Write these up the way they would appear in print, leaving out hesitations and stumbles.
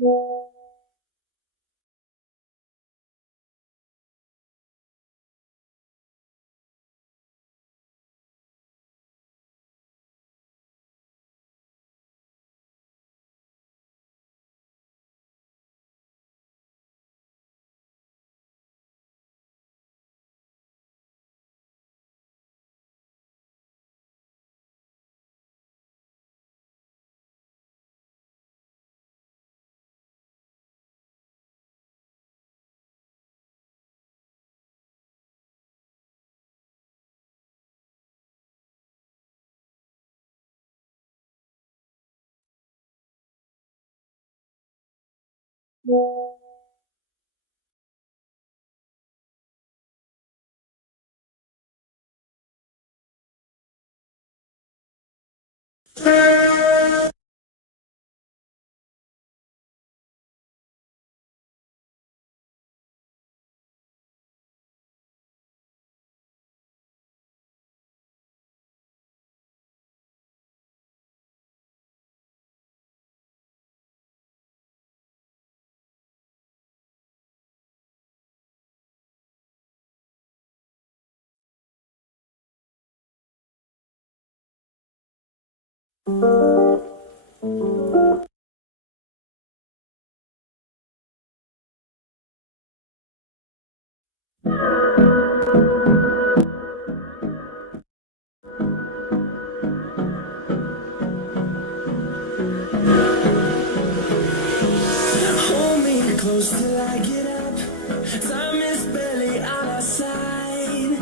Hold me close till I get up. Time is barely on our side.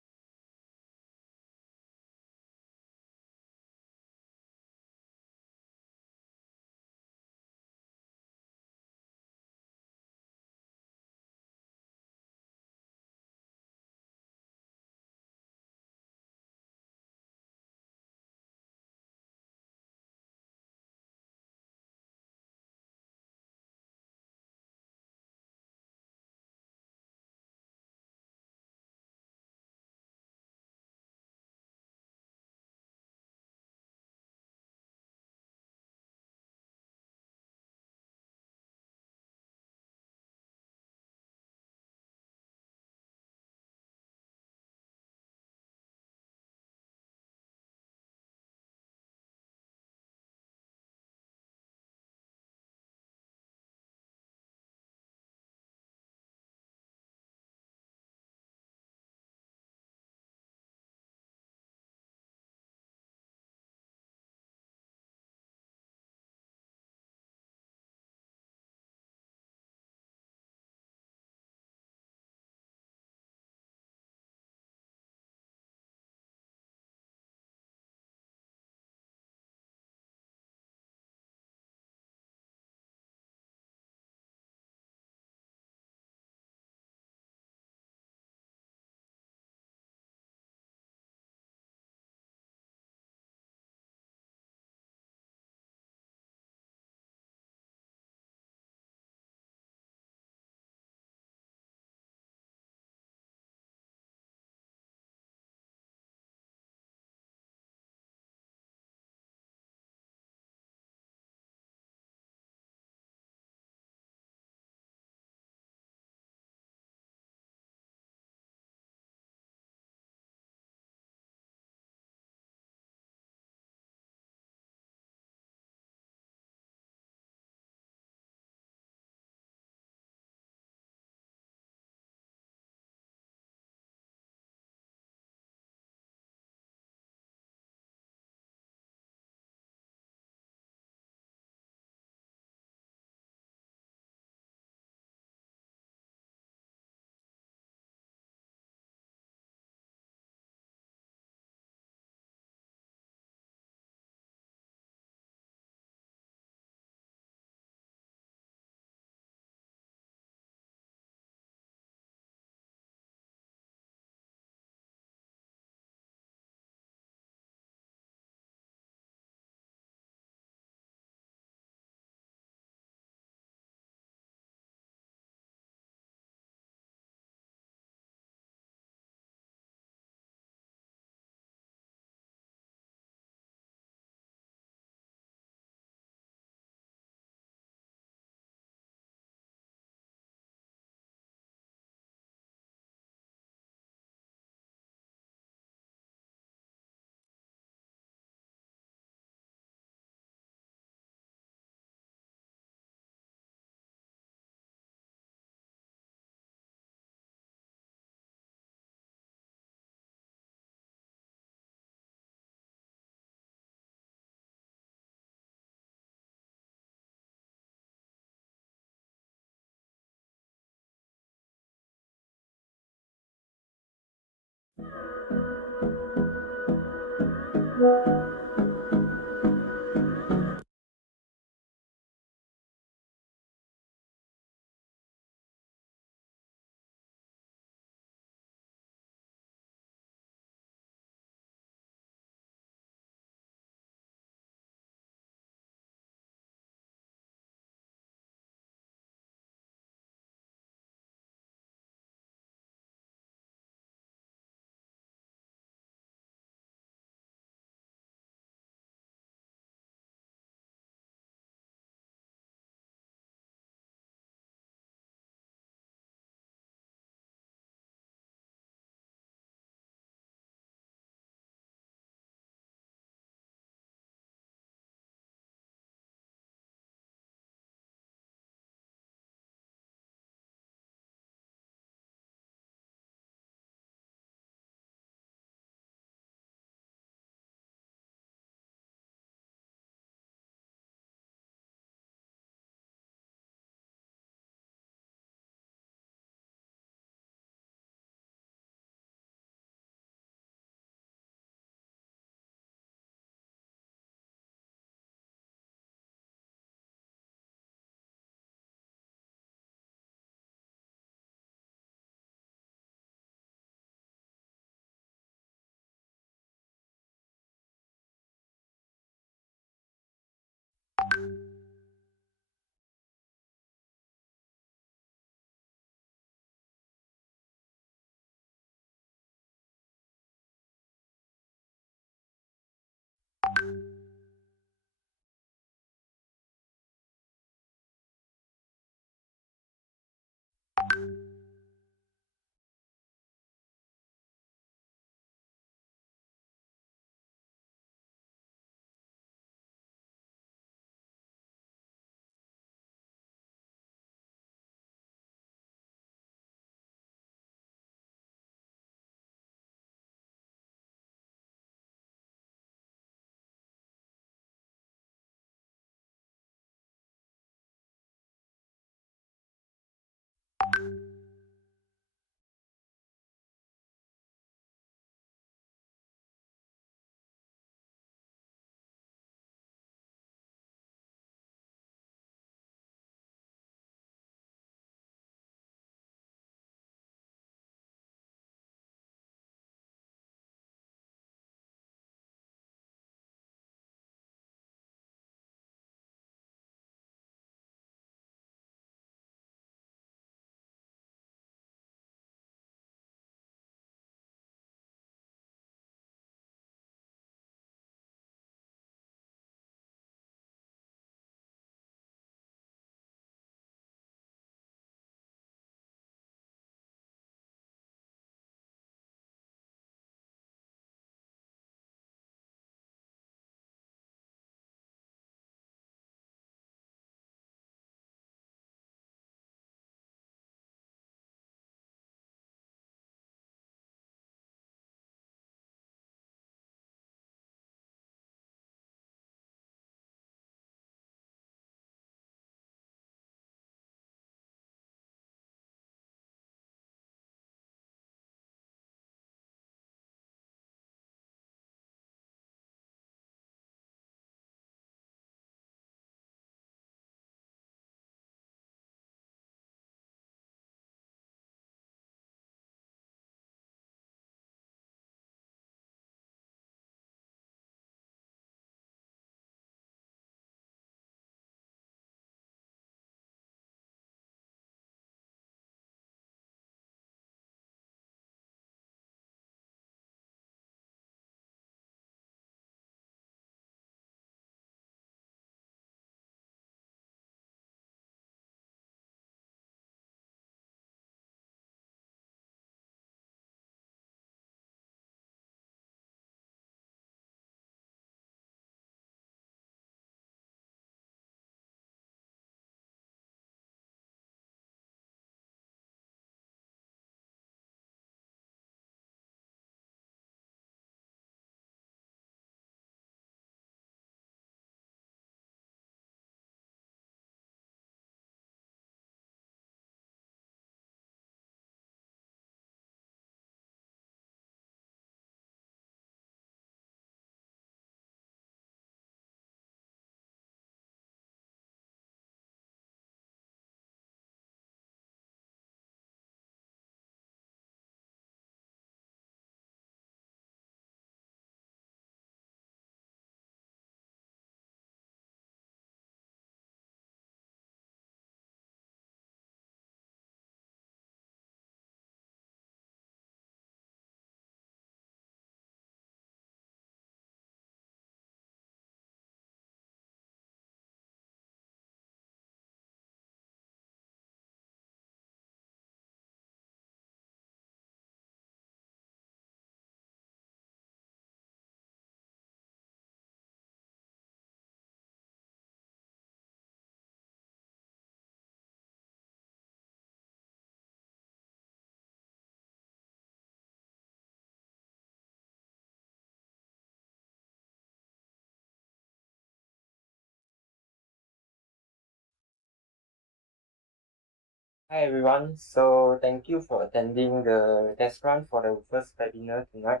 Hi everyone. So thank you for attending the test run for the first webinar tonight.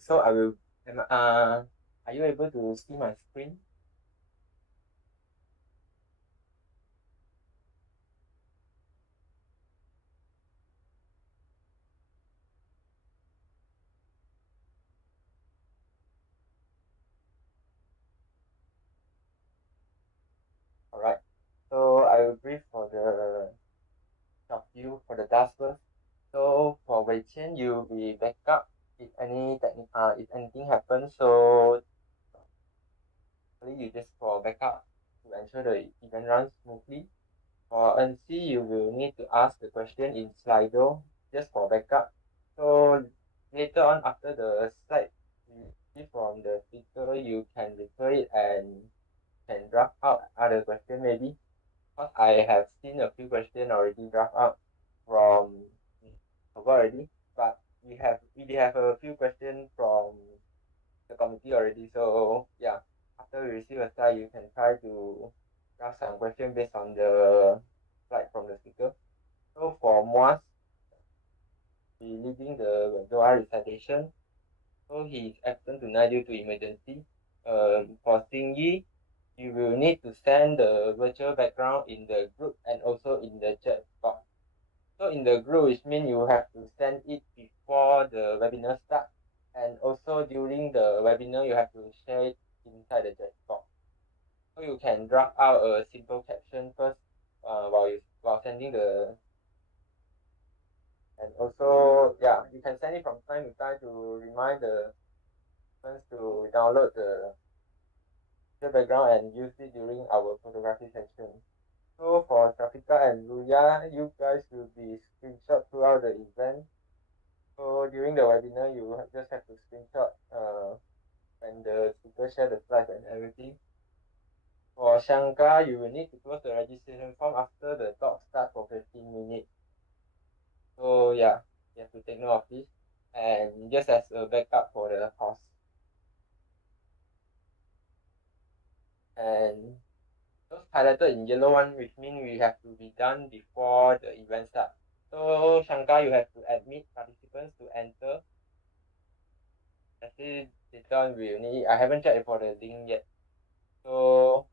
So I will. Are you able to see my screen? All right. So I will brief for the of you for the task first. So for Wei Qian, you'll be backup if anything happens. So you just for backup to ensure the event runs smoothly. For NC, you will need to ask the question in Slido just for backup. So later on, after the slide you receive from the speaker, you can refer it and can draft out other question maybe. Because I have seen a few questions already draft out from forgot already, but we have a few questions from the committee already. So yeah, after we receive a slide, you can try to draft some question based on the slide from the speaker. So for Moas, he leading the Doha recitation. So he is absent tonight due to emergency. For Yi, you will need to send the virtual background in the group and also in the chat box. So in the group, which means you have to send it before the webinar start, and also during the webinar, you have to share it inside the chat box. So you can draft out a simple caption first, while sending the, and also yeah, you can send it from time to time to remind the students to download the background and use it during our photography session. So for Shafika and Luya, you guys will be screenshot throughout the event. So during the webinar, you just have to screenshot when the speaker share the slides and everything. For Shankar, you will need to close the registration form after the talk starts for 15 minutes. So yeah, you have to take note of this. And just as a backup for the host. And those highlighted in yellow one, which means we have to be done before the event starts. So Shankar, you have to admit participants to enter. Actually, later on we need. I haven't checked for the link yet. So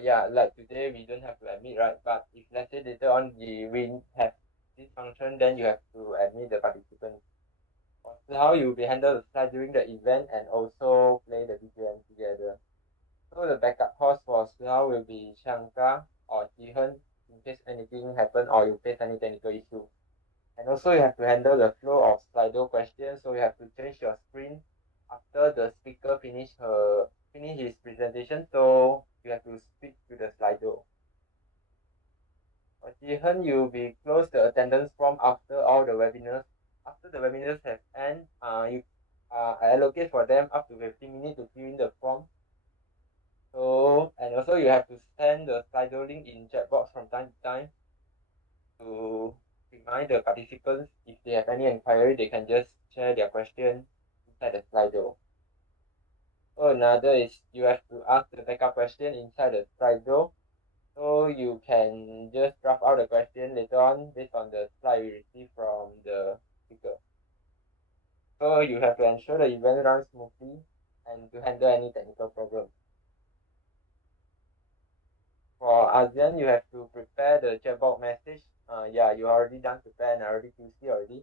yeah, like today we don't have to admit, right? But if let's say later on we have this function, then you have to admit the participants. So how you will be handle the slide during the event and also play the BGM together. So the backup host for Snow will be Shankar or Jihan in case anything happen or you face any technical issue. And also you have to handle the flow of Slido questions. So you have to change your screen after the speaker finish his presentation. So you have to speak to the Slido. For Jihan, you'll be close the attendance form after all the webinars. After the webinars have end, you allocate for them up to 15 minutes to fill in the form. So, and also you have to send the Slido link in chat box from time to time to remind the participants if they have any inquiry, they can just share their question inside the Slido. So another is you have to ask the backup question inside the Slido. So you can just draft out the question later on based on the slide we receive from the speaker. So you have to ensure the event runs smoothly and to handle any technical problems. For ASEAN, you have to prepare the chatbot message. Yeah, you already done prepare and already QC already.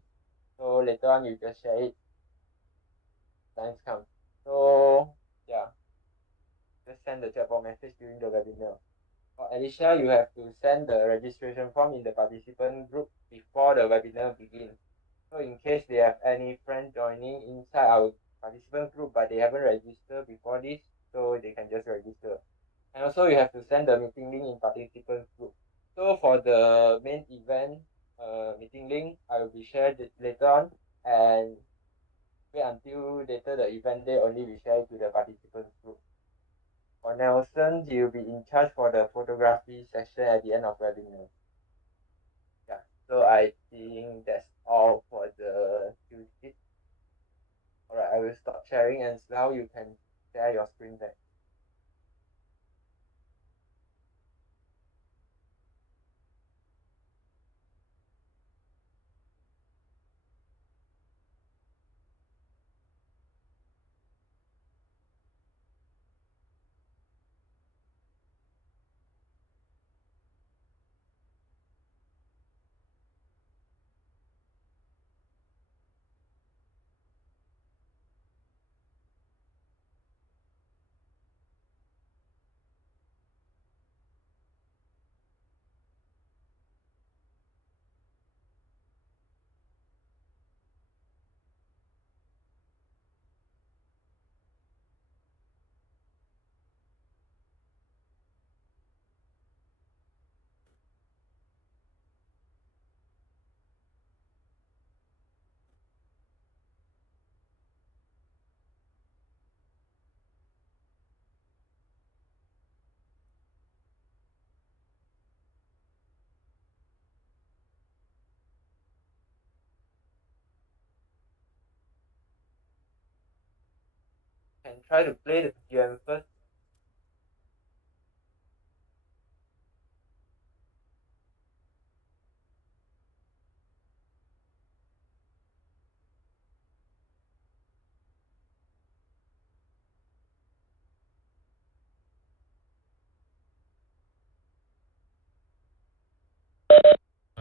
So later on, you just share it. Times come. So yeah, just send the chatbot message during the webinar. For Alicia, you have to send the registration form in the participant group before the webinar begins. So in case they have any friends joining inside our participant group but they haven't registered before this, so they can just register. And also you have to send the meeting link in participants group. So for the main event meeting link, I will be shared later on and wait until later the event day only we share it to the participants group. For Nelson, he'll be in charge for the photography session at the end of webinar. Yeah, so I think that's all for the Q-Tip. Alright, I will stop sharing and now you can share your screen back. can try to play the PQM first.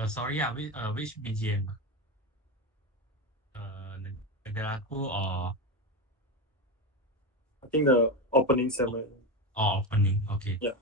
Sorry, which BGM? Negaraku or I think the opening ceremony. opening? Okay. Yeah.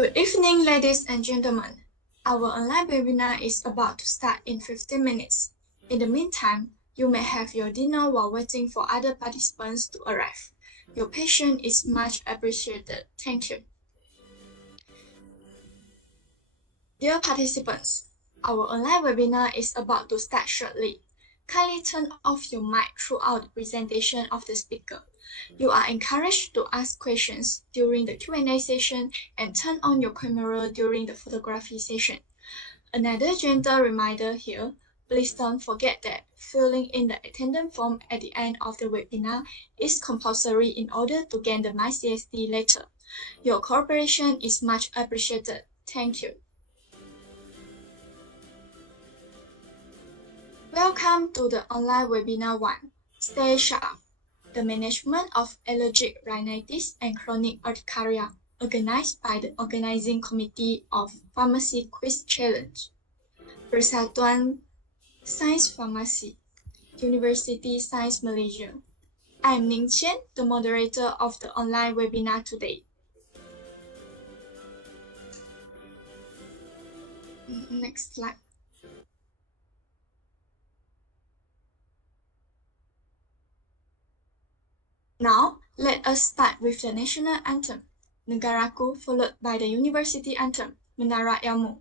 Good evening, ladies and gentlemen. Our online webinar is about to start in 15 minutes. In the meantime, you may have your dinner while waiting for other participants to arrive. Your patience is much appreciated. Thank you. Dear participants, our online webinar is about to start shortly. Kindly turn off your mic throughout the presentation of the speaker. You are encouraged to ask questions during the Q&A session and turn on your camera during the photography session. Another gentle reminder here, please don't forget that filling in the attendance form at the end of the webinar is compulsory in order to gain the MyCSD later. Your cooperation is much appreciated. Thank you. Welcome to the online webinar 1. Stay sharp. The Management of Allergic Rhinitis and Chronic Urticaria, organized by the Organizing Committee of Pharmacy Quiz Challenge. Persatuan Sains Pharmacy, University Science Malaysia. I am Ning Qian, the moderator of the online webinar today. Next slide. Now, let us start with the national anthem, Negaraku, followed by the university anthem, Menara Ilmu.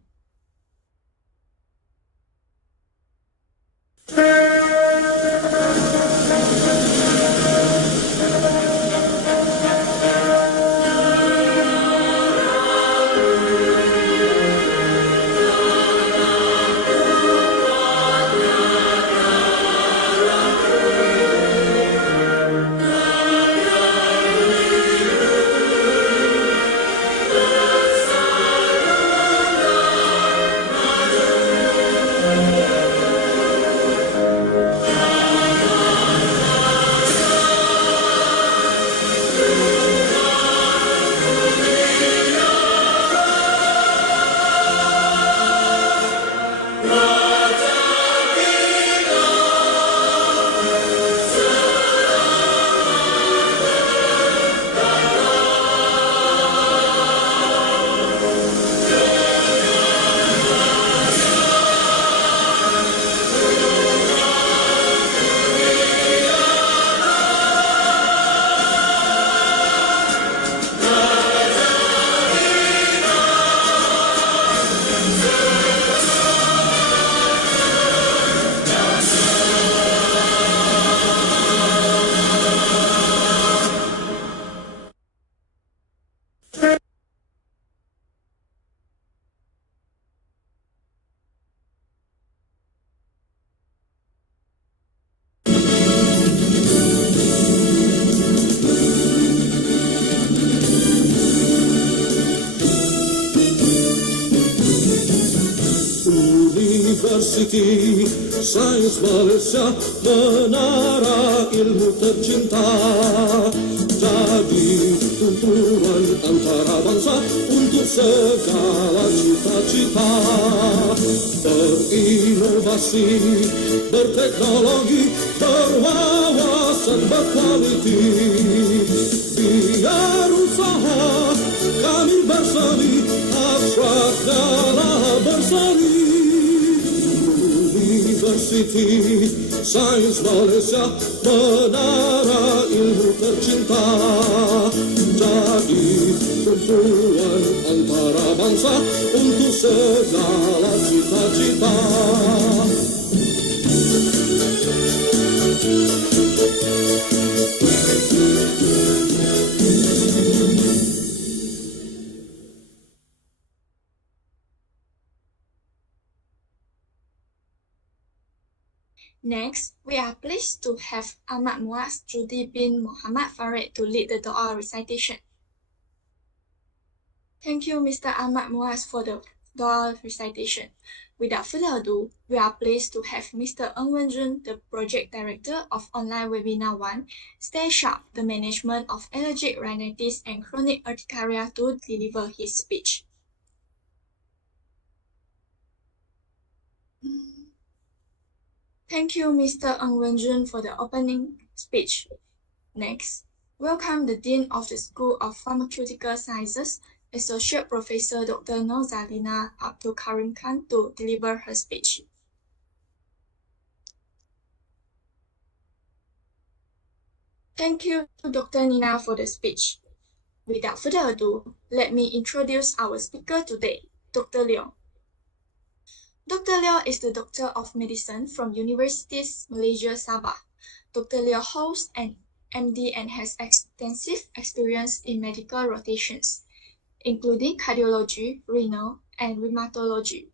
University Sains Malaysia, menara ilmu tercinta, jadi tuntunan antara bangsa untuk segala cita-cita. Berinovasi, berteknologi, berwawasan, berkualiti. Biar usaha kami bersani, hasratnya bersani. University Sains Malaysia, menara ilmu tercinta, jadi tumpuan antara bangsa untuk segala cita-cita. Next, we are pleased to have Ahmad Muaz Judi bin Muhammad Farid to lead the Doa recitation. Thank you, Mr. Ahmad Muaz, for the Doa recitation. Without further ado, we are pleased to have Mr. Ng Wen Jun, the Project Director of Online Webinar 1, Stay Sharp, the Management of Allergic Rhinitis and Chronic Urticaria, to deliver his speech. Thank you, Mr. Ng Wen Jun, for the opening speech. Next, welcome the Dean of the School of Pharmaceutical Sciences, Associate Professor Dr. Nozalina Abdul Karim Khan, to deliver her speech. Thank you, Dr. Nina, for the speech. Without further ado, let me introduce our speaker today, Dr. Leong. Dr. Leong is the Doctor of Medicine from Universities Malaysia Sabah. Dr. Leong holds an MD and has extensive experience in medical rotations, including cardiology, renal, and rheumatology.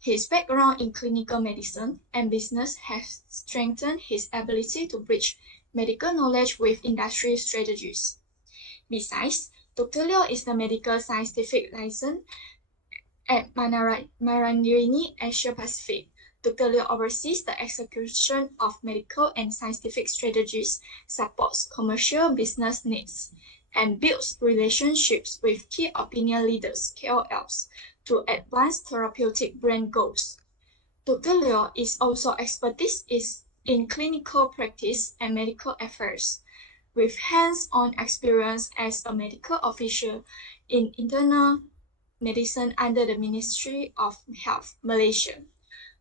His background in clinical medicine and business has strengthened his ability to bridge medical knowledge with industry strategies. Besides, Dr. Liu is the medical scientific liaison at Marangirini Asia Pacific. Dr. Liu oversees the execution of medical and scientific strategies, supports commercial business needs, and builds relationships with key opinion leaders, KOLs, to advance therapeutic brand goals. Dr. Liu is also expertise in clinical practice and medical affairs, with hands-on experience as a medical official in internal medicine under the Ministry of Health, Malaysia.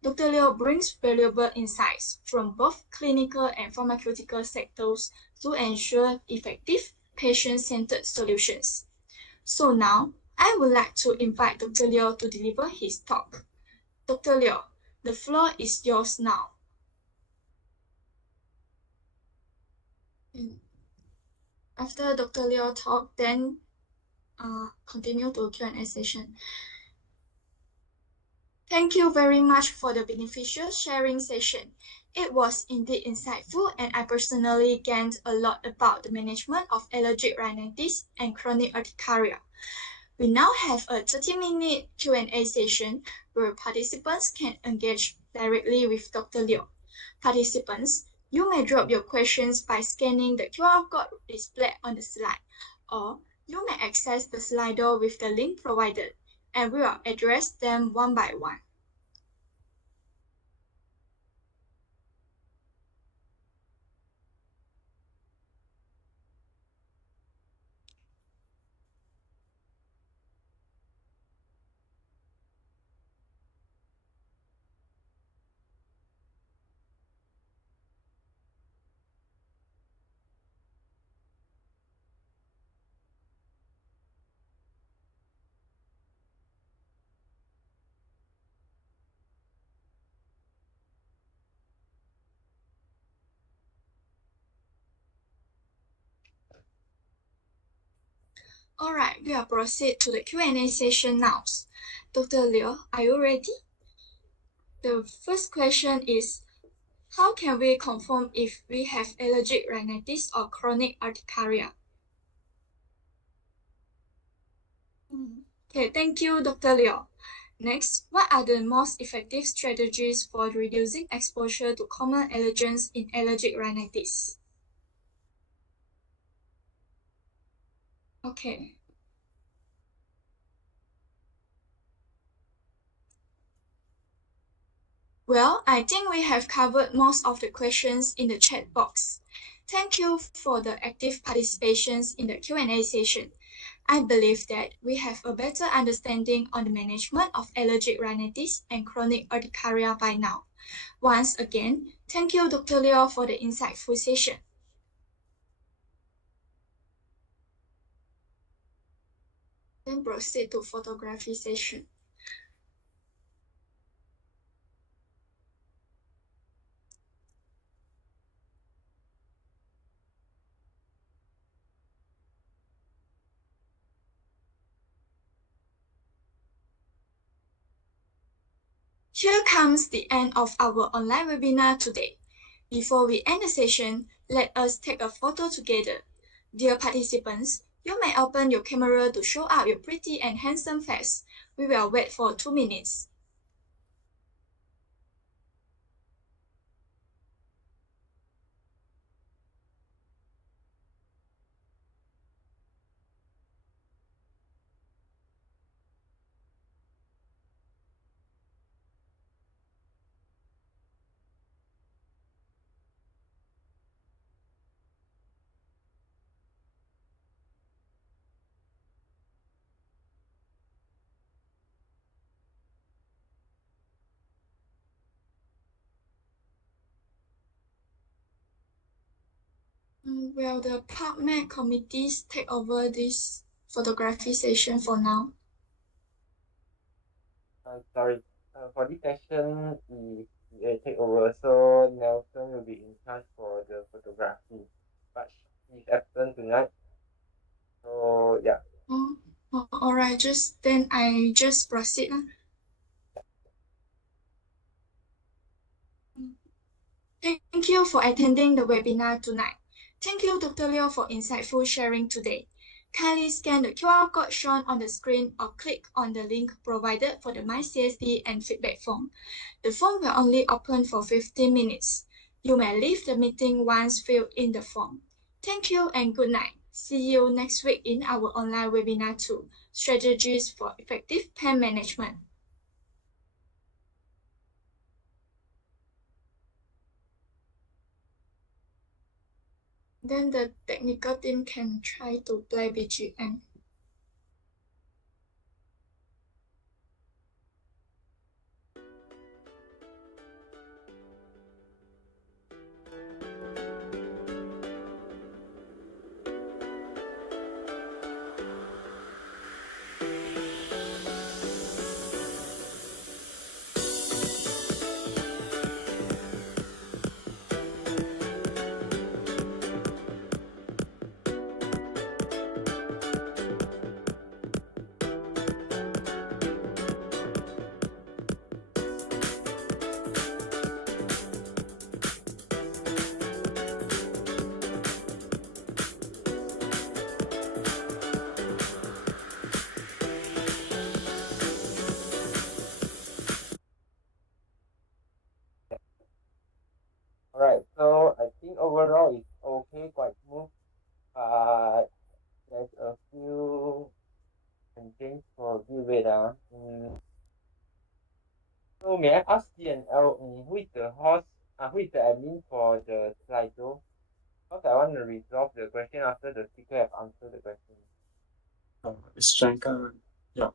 Dr. Liu brings valuable insights from both clinical and pharmaceutical sectors to ensure effective patient-centered solutions. So now, I would like to invite Dr. Liu to deliver his talk. Dr. Liu, the floor is yours now. After Dr. Liu talk, then continue to Q&A session. Thank you very much for the beneficial sharing session. It was indeed insightful, and I personally gained a lot about the management of allergic rhinitis and chronic urticaria. We now have a 30-minute Q&A session where participants can engage directly with Dr. Liu. Participants, you may drop your questions by scanning the QR code displayed on the slide, or you may access the Slido with the link provided, and we will address them one by one. Alright, we will proceed to the Q&A session now. Dr. Liu, are you ready? The first question is, how can we confirm if we have allergic rhinitis or chronic urticaria? Okay, thank you, Dr. Liu. Next, what are the most effective strategies for reducing exposure to common allergens in allergic rhinitis? Okay. Well, I think we have covered most of the questions in the chat box. Thank you for the active participations in the Q&A session. I believe that we have a better understanding on the management of allergic rhinitis and chronic urticaria by now. Once again, thank you, Dr. Liu, for the insightful session. Then proceed to photography session. Here comes the end of our online webinar today. Before we end the session, let us take a photo together. Dear participants, you may open your camera to show up your pretty and handsome face. We will wait for 2 minutes. Will the PubMed committees take over this photography session for now? Sorry. For this session, we take over, so Nelson will be in charge for the photography. But he's absent tonight. So yeah. Alright, then I just proceed. for attending the webinar tonight. Thank you, Dr. Liu, for insightful sharing today. Kindly scan the QR code shown on the screen or click on the link provided for the MyCSD and feedback form. The form will only open for 15 minutes. You may leave the meeting once filled in the form. Thank you and good night. See you next week in our online webinar 2, Strategies for Effective Pen Management. Then the technical team can try to play BGM. Alright, so I think overall it's okay, quite smooth. But there's a few constraints for giveaway. So may I ask GNL, who is the host, who is the admin for the Slido? Because I want to resolve the question after the speaker have answered the question. It's Shankar. Yeah.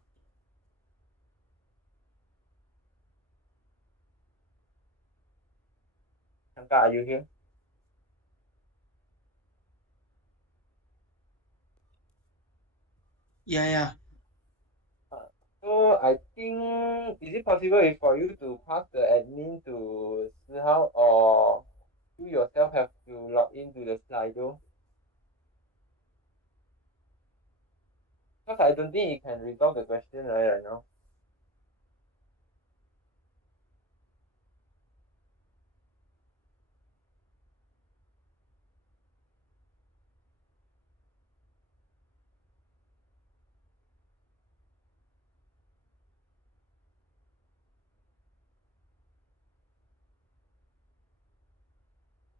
Shankar, are you here? Yeah. So I think, is it possible for you to pass the admin to Sihao, or you yourself have to log into the Slido? Because I don't think it can resolve the question right now.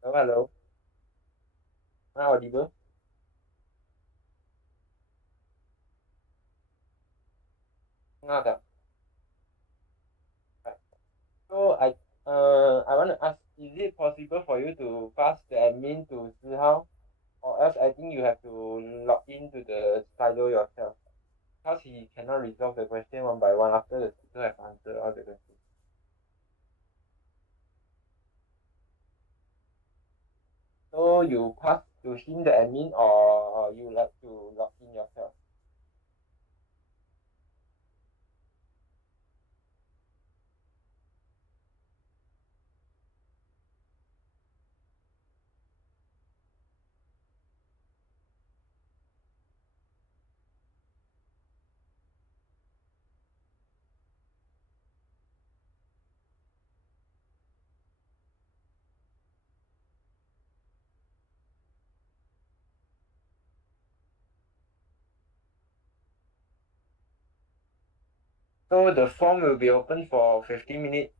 Hello. Am I audible? Dengar tak? Right. So I want to ask, is it possible for you to pass the admin to Sihao? Or else I think you have to log into the Slido yourself. Because he cannot resolve the question one by one after the speaker have answered all the questions. So you pass to him the admin, or you like to log in yourself? So the form will be open for 15 minutes.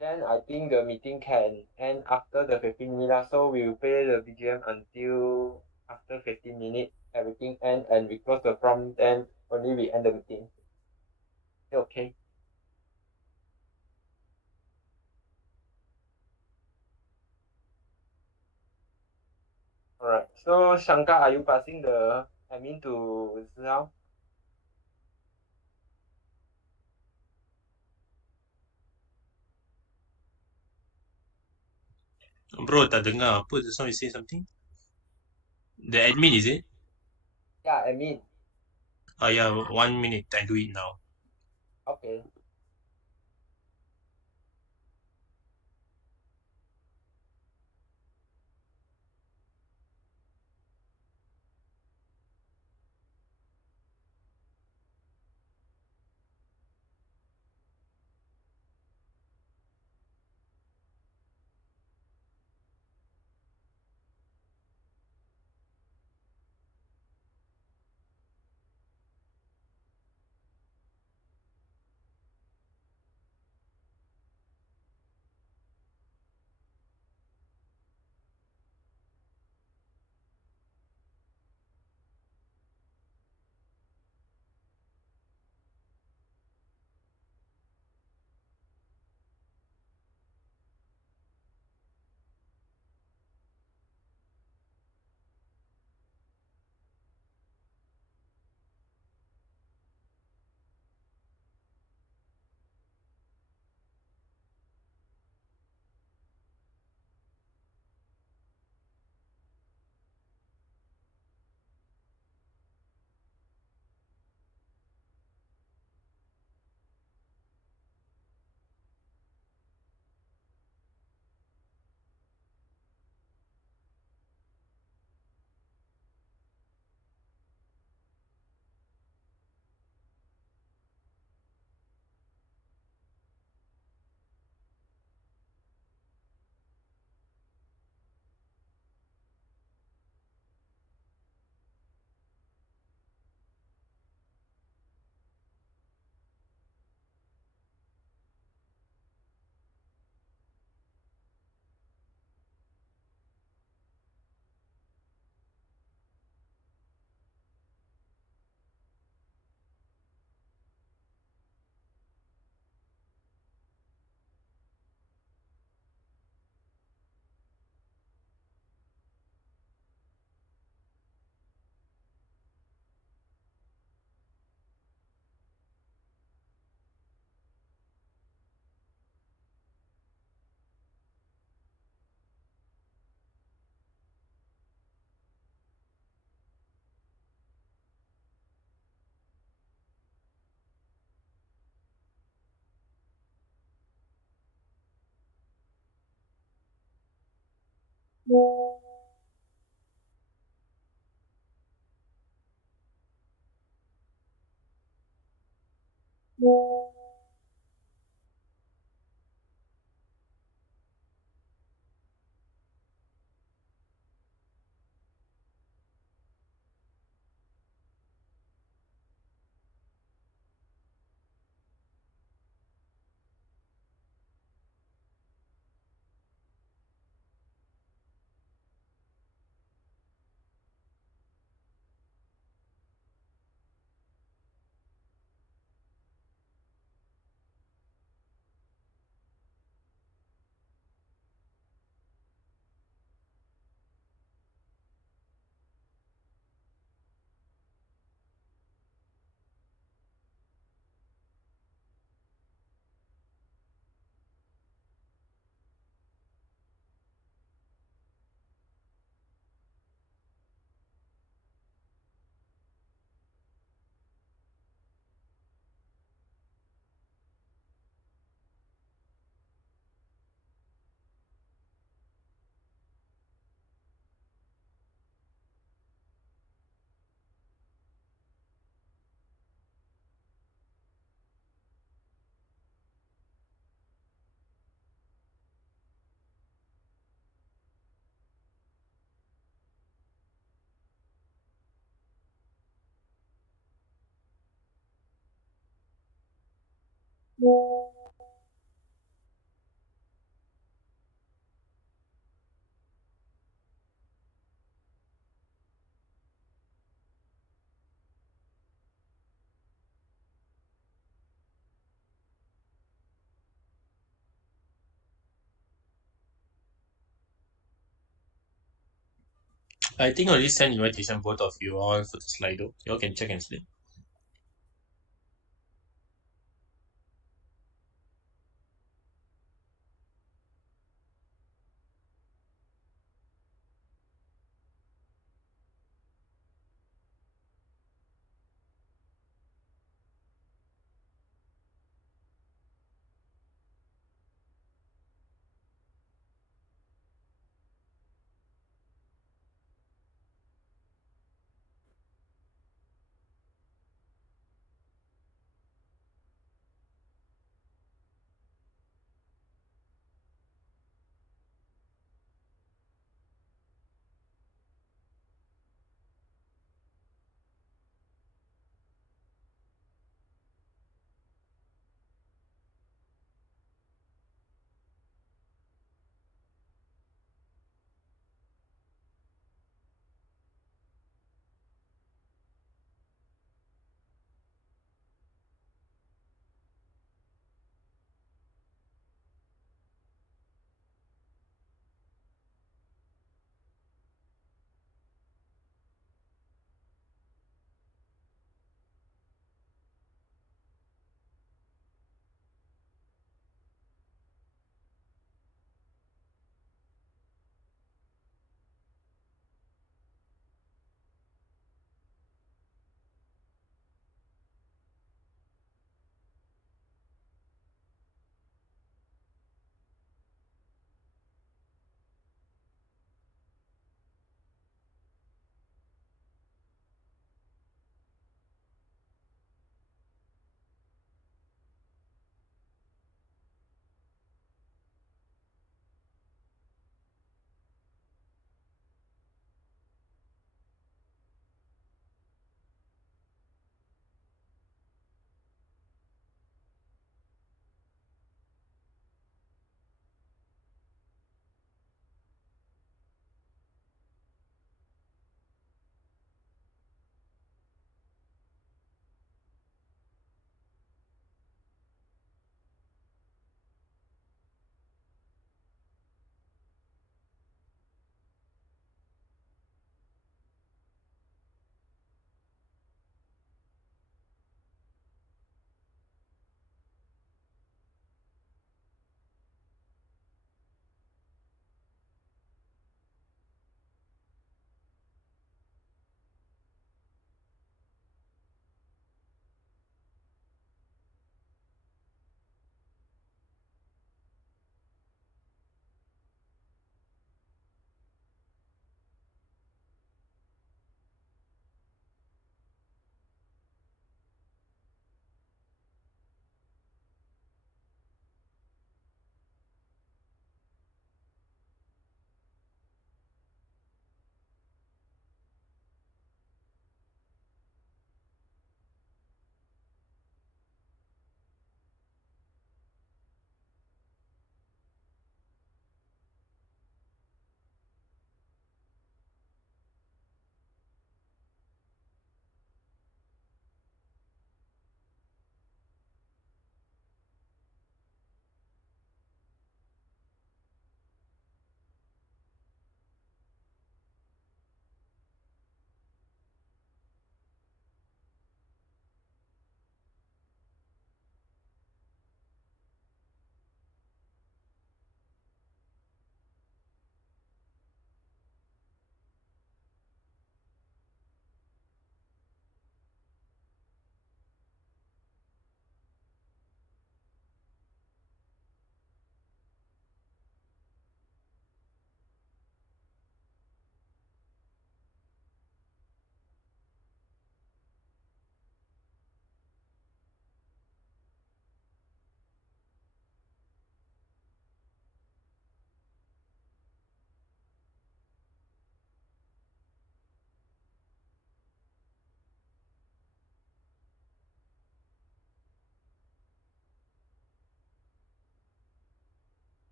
Then I think the meeting can end after the 15 minutes. So we will play the BGM until after 15 minutes, everything end, and we close the form, then only we end the meeting. Okay. Alright. So Shankar, are you passing the admin to Zhao? Bro, tak dengar apa just now you say something? The admin is it? Yeah, admin. Yeah, 1 minute. I do it now. Okay. I think I already sent invitation both of you all for the Slido. You all can check and see.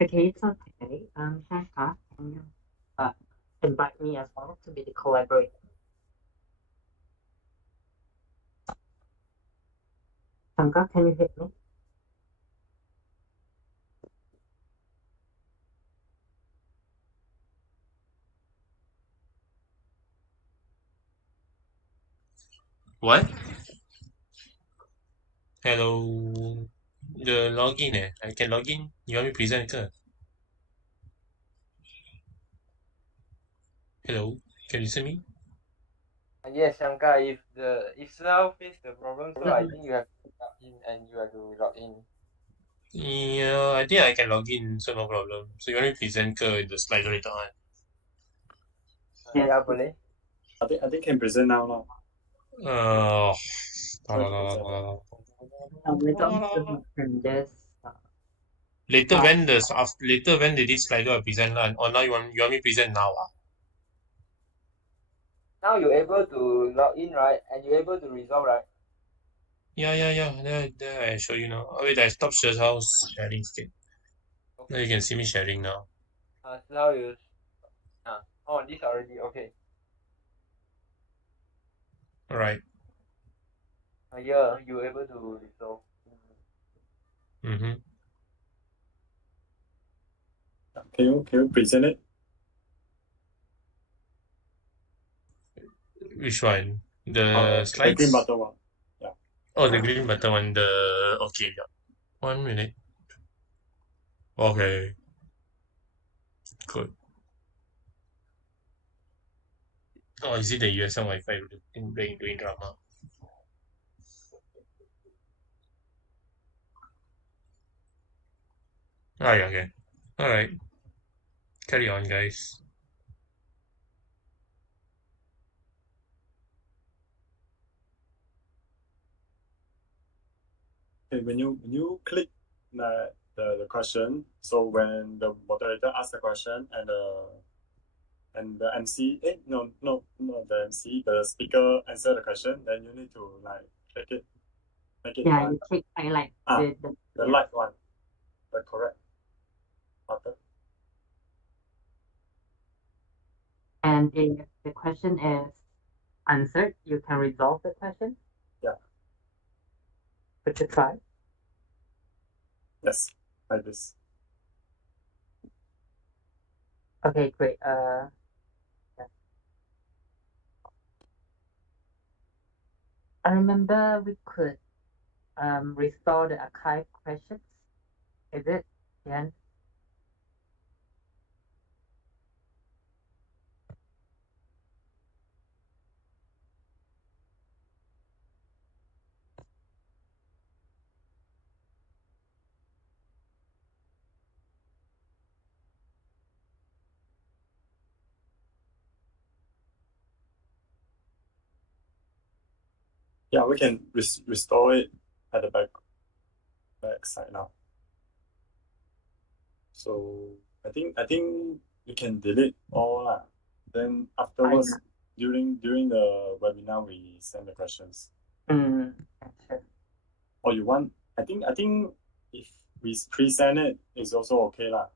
Okay, it's okay. Shasta, can you invite me as well to be the collaborator? Shankar, can you hear me? What? Hello. The login I can log in. You want me present ke? Hello. Can you see me? Yes, Shankar, if Slough face the problem, so I think you have to log in and you have to log in. Yeah, I think I can log in, so no problem. So you want me present ke the slide later on? Yes. Yeah, boleh. I think can present now lah. Uh, Try to present. Later on, you can just later when they did slido I present lah. Or now you want me present now ah? Now you're able to log in, right? And you're able to resolve, right? Yeah. There I show you now. Oh wait, I stop sharing state. Okay. Now you can see me sharing now. Slough you. Oh, this already okay. Alright. Yeah, you're able to resolve. Mm-hmm. Can you present it? Which one? The The slides? green button one. Yeah. Oh, the green button one. Okay, yeah. 1 minute. Okay. Good. Oh, is it the USM Wi-Fi doing drama? Ah, yeah, okay. Alright. Carry on, guys. Okay, when you click the question, so when the moderator asks the question and the MC, not the MC, the speaker answer the question, then you need to like click it, make it yeah, you click highlight the light one, the correct button. And if the question is answered, you can resolve the question. Yeah. Could you try? Yes, like this. Okay, great. I remember we could restore the archive questions. Is it, Jan? Yeah, we can restore it at the back side now. So I think you can delete all lah. Then afterwards, during the webinar, we send the questions. Sure. Or you want? I think if we pre-send it, it's also okay lah.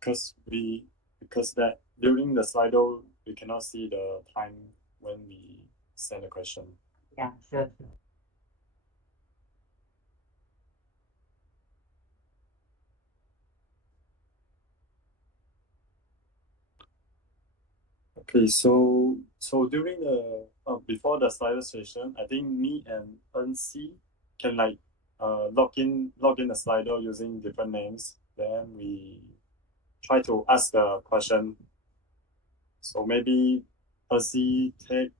Because that during the Slido we cannot see the time when we send the question. Yeah, sure. Okay, so during the before the Slido session, I think me and NC can like log in the Slido using different names. Then we try to ask the question. So maybe NC take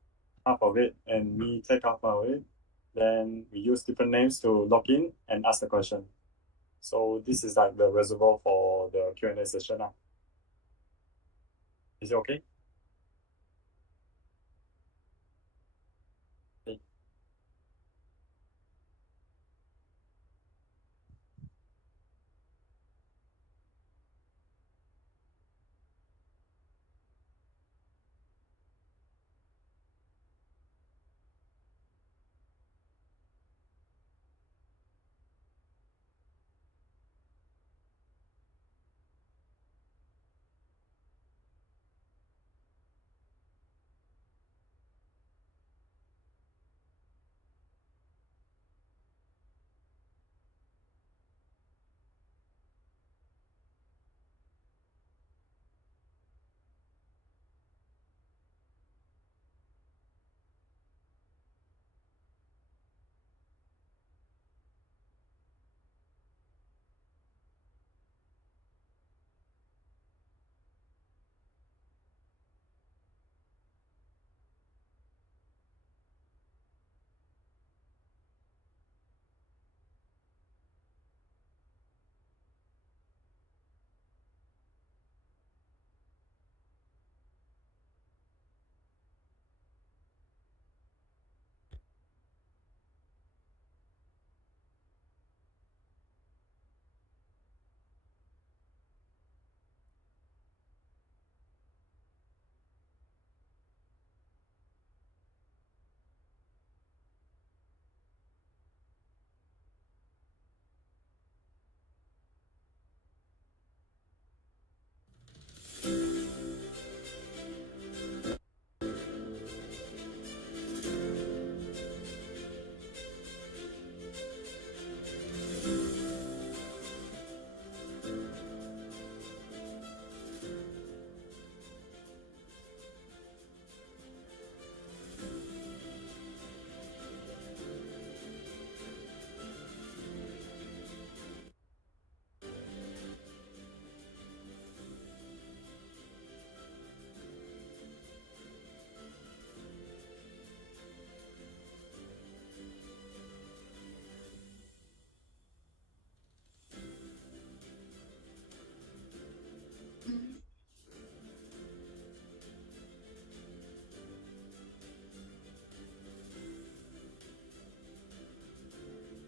half of it and me take half of it. Then we use different names to log in and ask the question. So this is like the reservoir for the Q&A session now. Is it okay? Okay.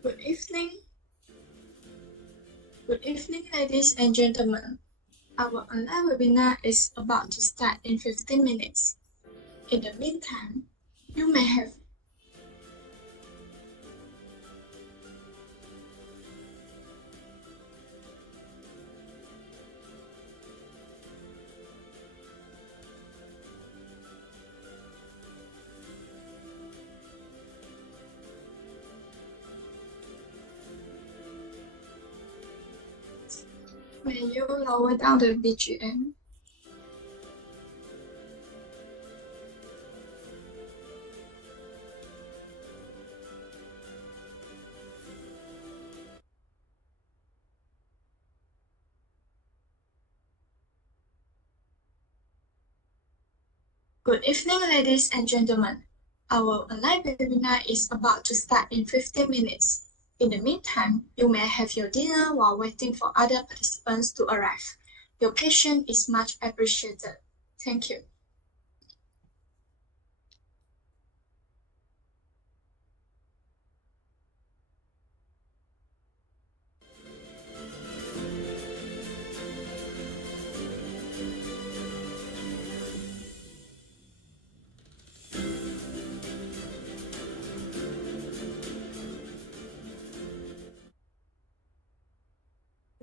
Good evening. Good evening, ladies and gentlemen. Our online webinar is about to start in 15 minutes. In the meantime, you may have May you lower down the BGM? Good evening, ladies and gentlemen. Our online webinar is about to start in 15 minutes. In the meantime, you may have your dinner while waiting for other participants to arrive. Your patience is much appreciated. Thank you.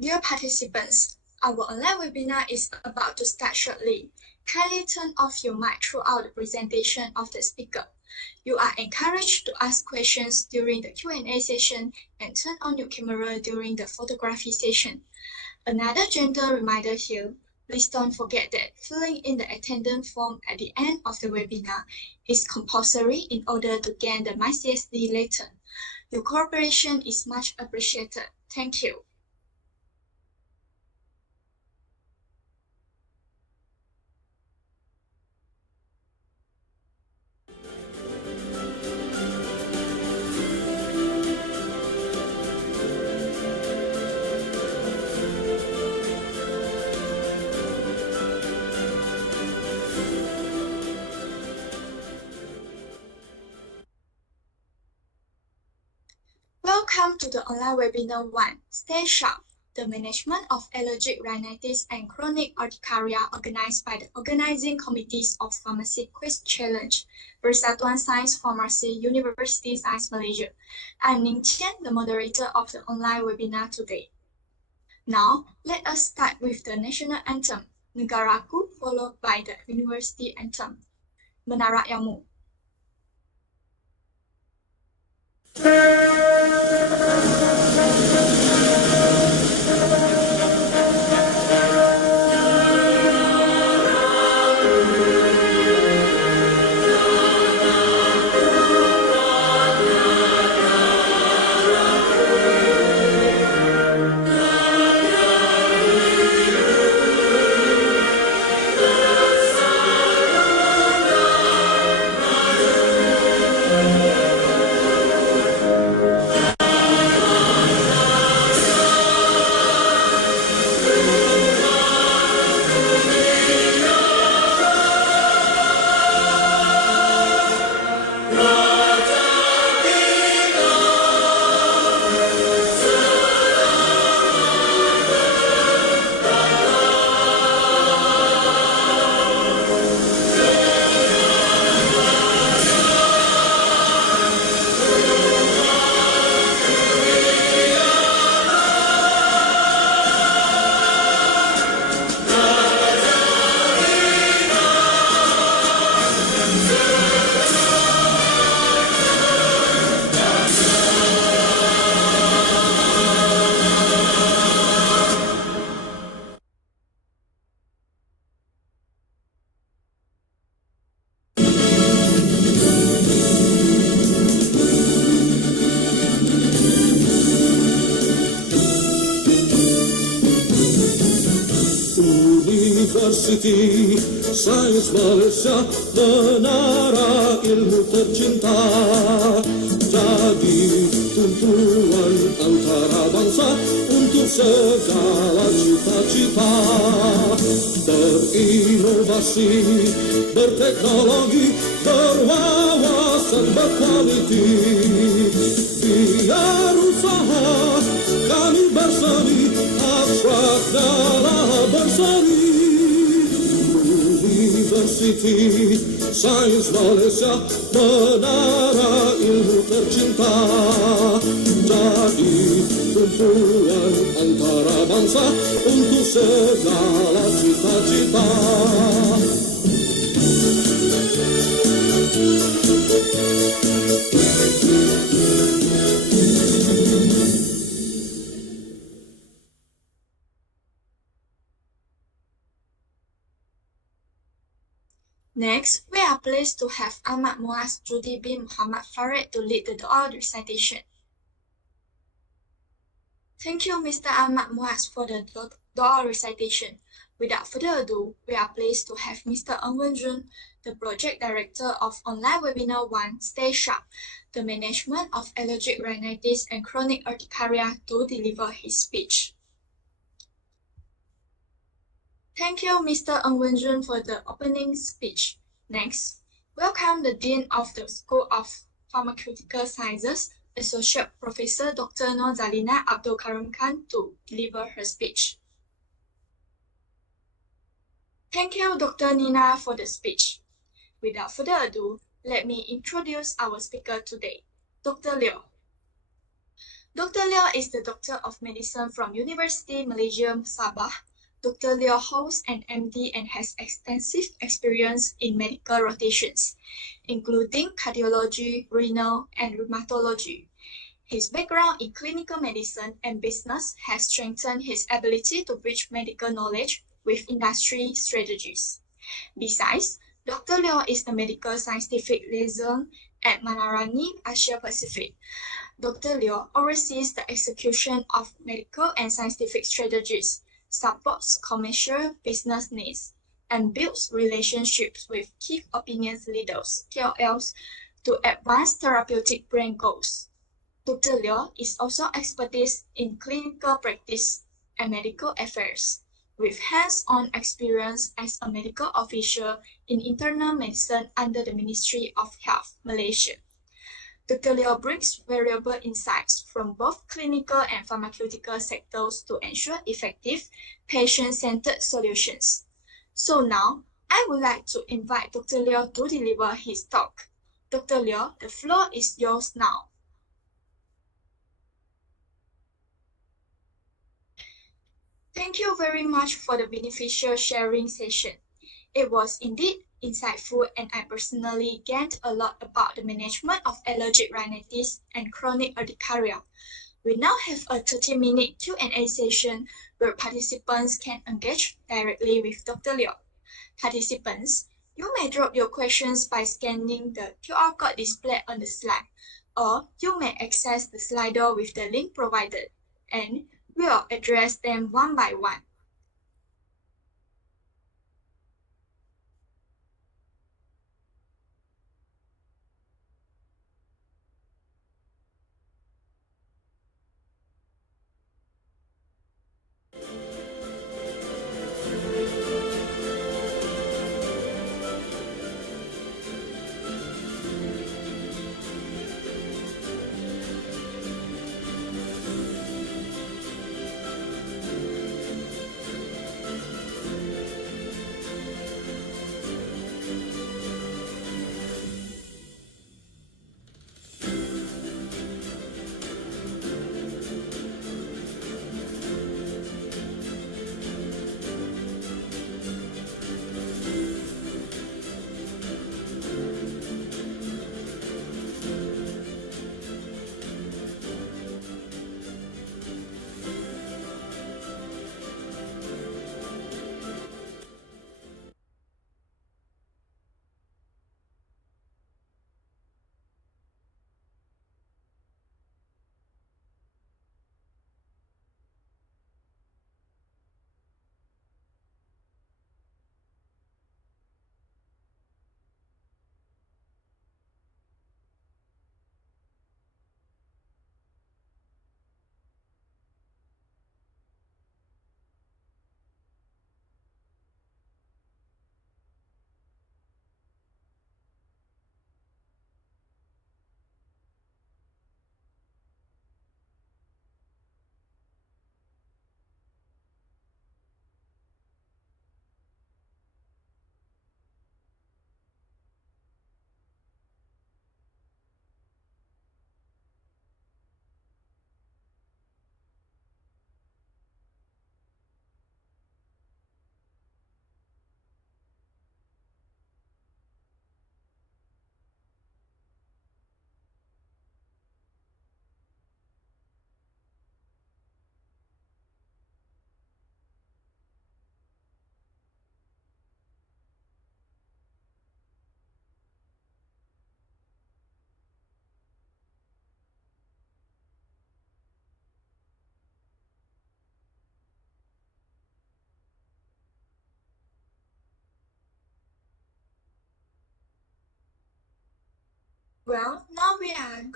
Dear participants, our online webinar is about to start shortly. Kindly turn off your mic throughout the presentation of the speaker. You are encouraged to ask questions during the Q&A session and turn on your camera during the photography session. Another gentle reminder here, please don't forget that filling in the attendance form at the end of the webinar is compulsory in order to gain the MyCSD later. Your cooperation is much appreciated. Thank you. Welcome to the online webinar 1, Stay Sharp, the Management of Allergic Rhinitis and Chronic Urticaria organized by the Organizing Committees of Pharmacy Quiz Challenge, Persatuan Sains Farmasi University Science Malaysia. I'm Ning Qian, the moderator of the online webinar today. Now, let us start with the national anthem, Negaraku, followed by the university anthem, Menara Ilmu. University Sains Malaysia, menara ilmu tercinta, jadi tumpuan antara bangsa untuk segala cita-cita. Berinovasi, berteknologi, berwawasan, berkualiti, biar kami bersemi abstrak dalam bersemi. University Sains Malaysia, menara ilmu tercinta, jadi kumpulan antara bangsa untuk segala cita-cita. Next, we are pleased to have Ahmad Muaz Judi bin Muhammad Farid to lead the Dua recitation. Thank you, Mr. Ahmad Muaz, for the Dua recitation. Without further ado, we are pleased to have Mr. Ng Wen Jun, the Project Director of Online Webinar 1, Stay Sharp, the Management of Allergic Rhinitis and Chronic Urticaria, to deliver his speech. Thank you, Mr. Ng Wen Jun, for the opening speech. Next, welcome the Dean of the School of Pharmaceutical Sciences, Associate Professor Dr. Nur Zalina Abdul Karim Khan, to deliver her speech. Thank you, Dr. Nina, for the speech. Without further ado, let me introduce our speaker today, Dr. Liu. Dr. Liu is the Doctor of Medicine from University Malaysia Sabah. Dr. Liu holds an MD and has extensive experience in medical rotations, including cardiology, renal, and rheumatology. His background in clinical medicine and business has strengthened his ability to bridge medical knowledge with industry strategies. Besides, Dr. Liu is the medical scientific liaison at Manarani Asia Pacific. Dr. Liu oversees the execution of medical and scientific strategies, supports commercial business needs, and builds relationships with key opinion leaders, KOLs, to advance therapeutic brand goals. Dr. Liu is also expertise in clinical practice and medical affairs, with hands-on experience as a medical official in internal medicine under the Ministry of Health, Malaysia. Dr. Liu brings valuable insights from both clinical and pharmaceutical sectors to ensure effective, patient-centered solutions. So now, I would like to invite Dr. Liu to deliver his talk. Dr. Liu, the floor is yours now. Thank you very much for the beneficial sharing session. It was indeed insightful, and I personally gained a lot about the management of allergic rhinitis and chronic urticaria. We now have a 30-minute Q&A session where participants can engage directly with Dr. Liu. Participants, you may drop your questions by scanning the QR code displayed on the slide, or you may access the Slido with the link provided, and we'll address them one by one.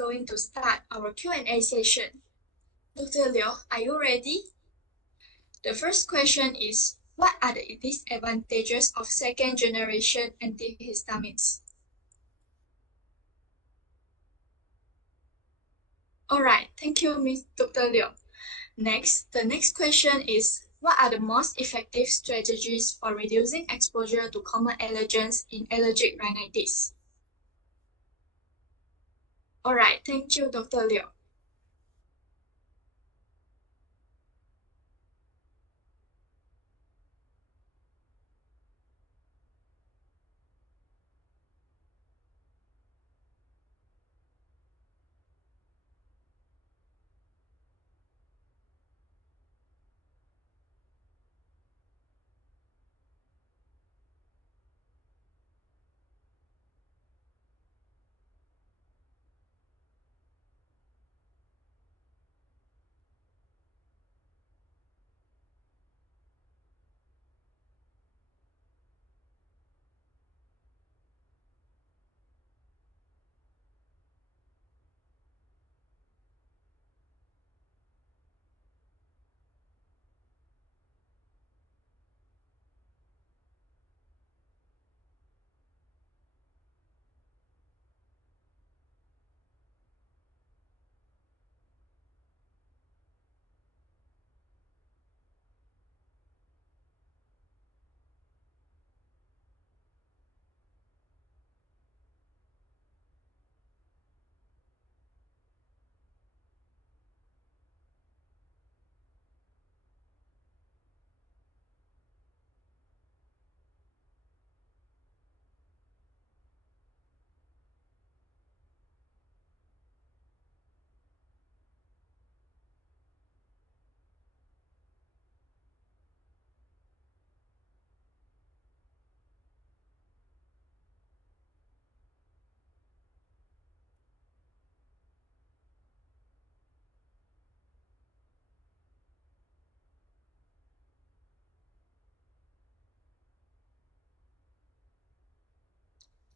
going to start our Q&A session. Dr. Liu, are you ready? The first question is, what are the disadvantages of second generation antihistamines? Alright, thank you, Ms. Dr. Liu. The next question is, what are the most effective strategies for reducing exposure to common allergens in allergic rhinitis? Alright, thank you, Dr. Liu.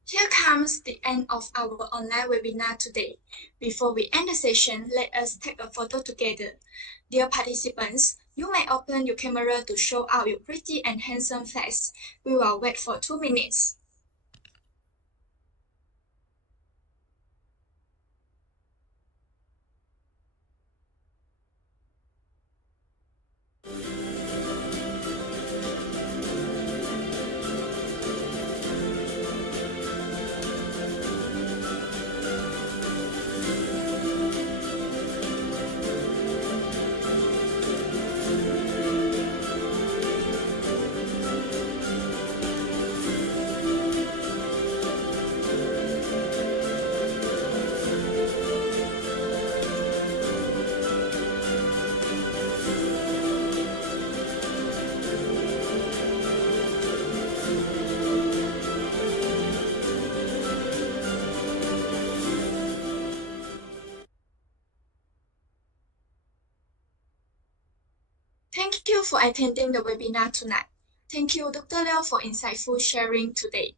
Here comes the end of our online webinar today. Before we end the session, let us take a photo together. Dear participants, you may open your camera to show out your pretty and handsome face. We will wait for 2 minutes. Thank you for attending the webinar tonight. Thank you, Dr. Liu, for insightful sharing today.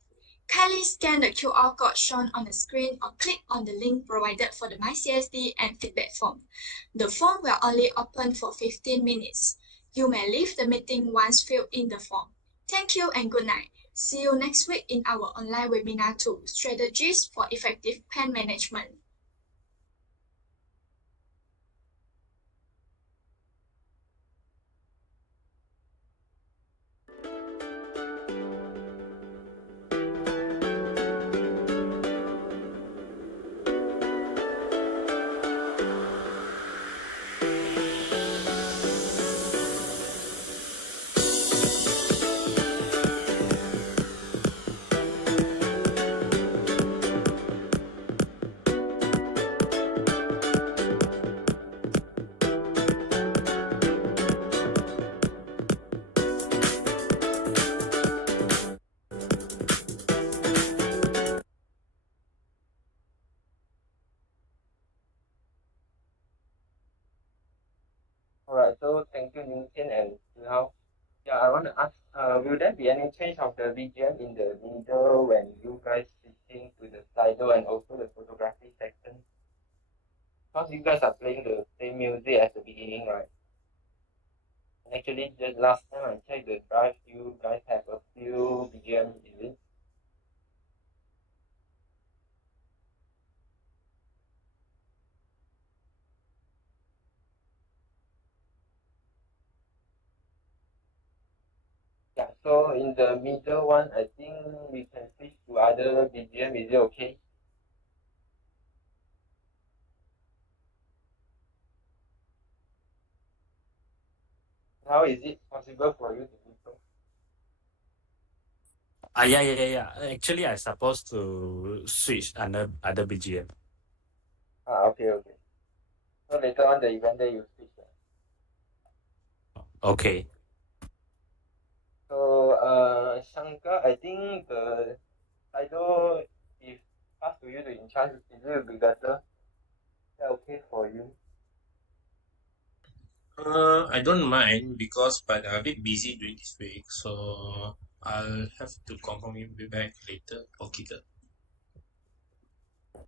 Kindly scan the QR code shown on the screen or click on the link provided for the MyCSD and feedback form. The form will only open for 15 minutes. You may leave the meeting once filled in the form. Thank you and good night. See you next week in our online webinar 2, Strategies for Effective Pain Management. Alright, so thank you, Newton and Now. Yeah, I want to ask, will there be any change of the BGM in the middle when you guys switching to the Slido and also the photography section? you guys are playing the same music at the beginning, right? Actually, just last time I checked the drive, you guys have a few BGM, is it? Yeah, so in the middle one, I think we can switch to other BGM, is it okay? How is it possible for you to do so? Yeah. Actually, I supposed to switch under other BGM. Okay. So later on the event day you switch. Okay. So Shankar, I think the title, if passed to you to in charge, it will be better. Is that okay for you? I don't mind because but I'm a bit busy during this week, so I'll have to confirm you back later. Okay, good.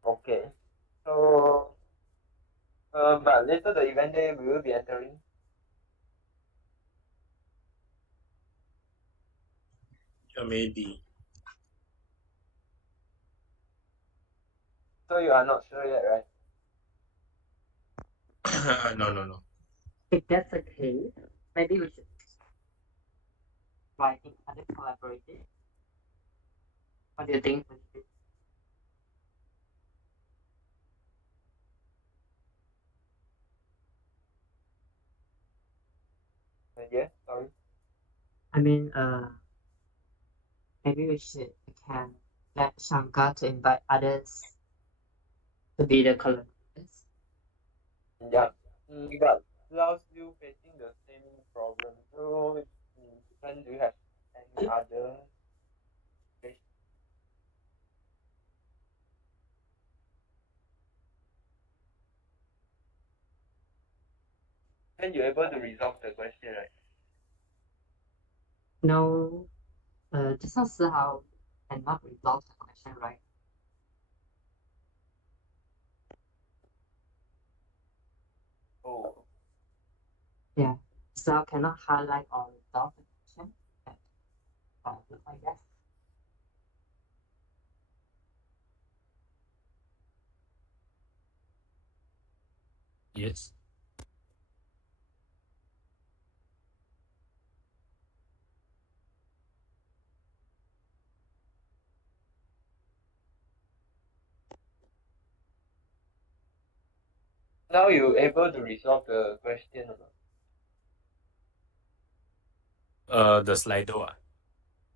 Okay. So but later the event day we will be entering. Maybe. So you are not sure yet, right? No. If that's the case, maybe we should try in other collaborative. What do you think? Yes, sorry. I mean, maybe we can let Shankar to invite others to be the collaborators. Yeah. But we are still facing the same problem. So when do you have any other questions? Then you're able to resolve the question, right? No, just not see how cannot resolve the question, right? Oh, Yeah. So cannot highlight or resolve the question. I guess. Yes. now you're able to resolve the question or not? The Slido.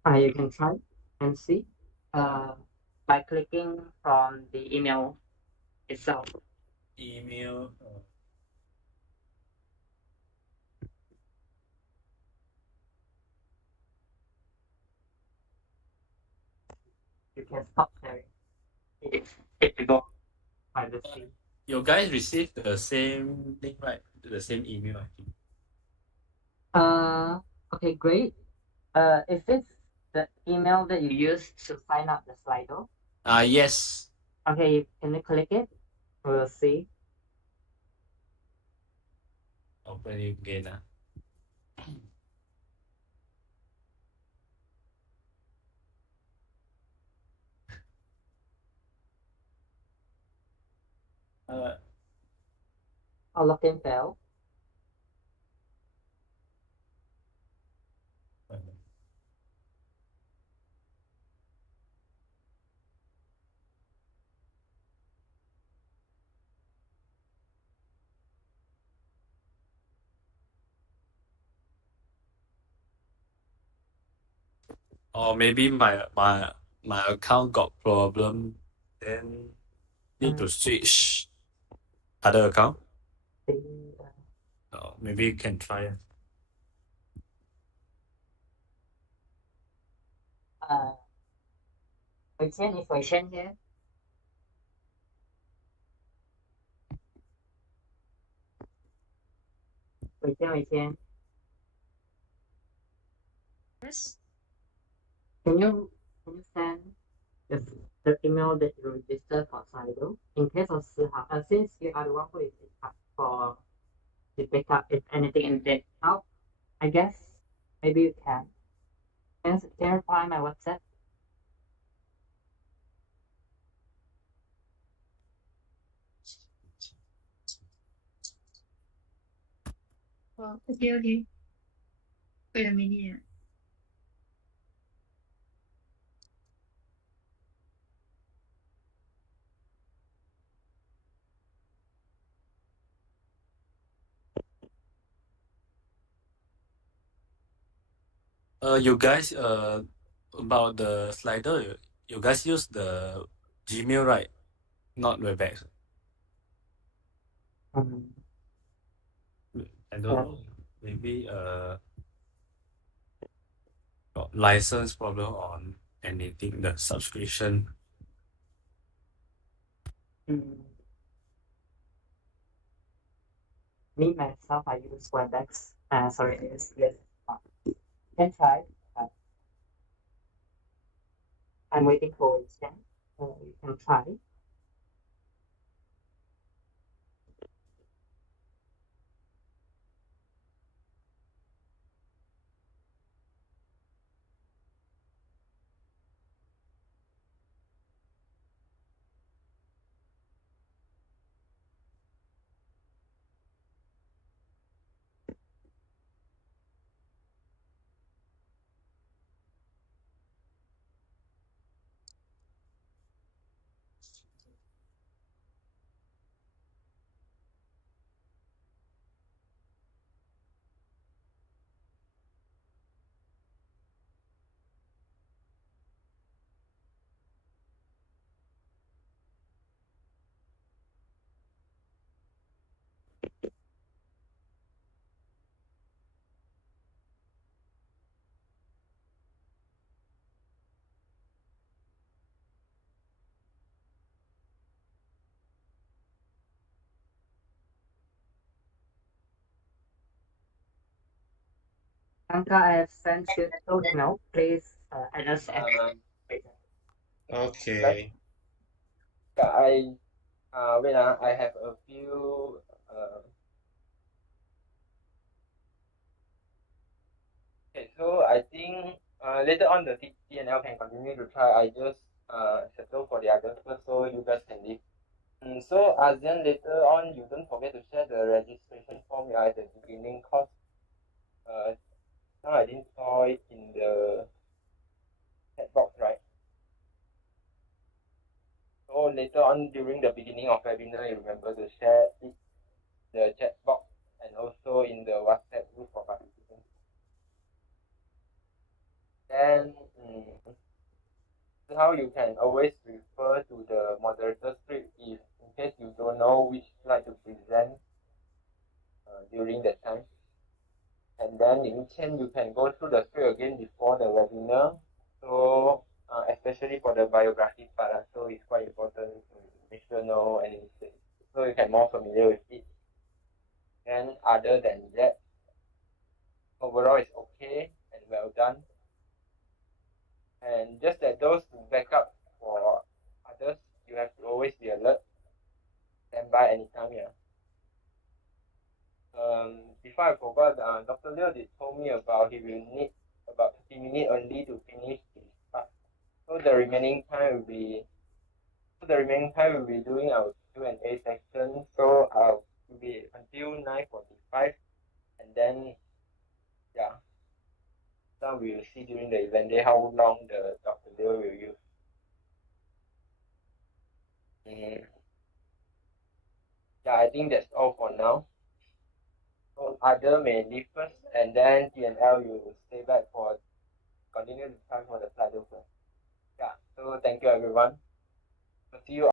You can try and see by clicking from the email itself. Email. You can stop sharing if you go privacy. You guys received the same link, right? The same email, I think. Okay, great. Is this the email that you use to sign up the Slido? Yes. Okay, can you click it? We'll see. Open it again. Login failed. Or maybe my account got problem, then need to switch other account. Maybe you can try. Wei Qian is Wei Qian here. Wei Qian. Yes. Can you send the the email that you registered for Slido. In case of Siha, since you are the one who is in charge for the backup, if anything in that help, I guess maybe you can. Can you reply my WhatsApp? Oh, okay, okay. Wait a minute. You guys about the slider, you guys use the Gmail, right? Not Webex. Um, I don't know. Maybe got license problem on anything, the subscription. Me myself, I use Webex. Sorry, I use yes. Can try. I'm waiting for it. Then you can try. Anka, I have sent you two email. Please understand. Okay. Yeah, wait, I have a few okay, so I think later on the TNL can continue to try. I just settle for the others first so you guys can leave. So ASEAN later on you don't forget to share the registration form at the beginning cause now I didn't saw it in the chat box, right? So later on during the beginning of webinar you remember to share it the chat box and also in the WhatsApp group for participants. Then how you can always refer to the moderator script if in case you don't know which slide to present during that time. And then in Chen, you can go through the script again before the webinar. So especially for the biography part, so it's quite important to make sure know any mistakes. So you can more familiar with it. And other than that, overall it's okay and well done. And just that those backup for others, you have to always be alert, stand by anytime, yeah. Before I forgot, Dr. Liu did told me about he will need about 50 minutes only to finish his task. So the remaining time will be doing our Q&A section. So will be until 9:45, and then yeah, now we will see during the event day how long the Dr. Liu will use. Yeah, I think that's all for now. So other may leave first, and then TNL you will stay back for continue the time for the Slido first. Yeah, so thank you everyone. See you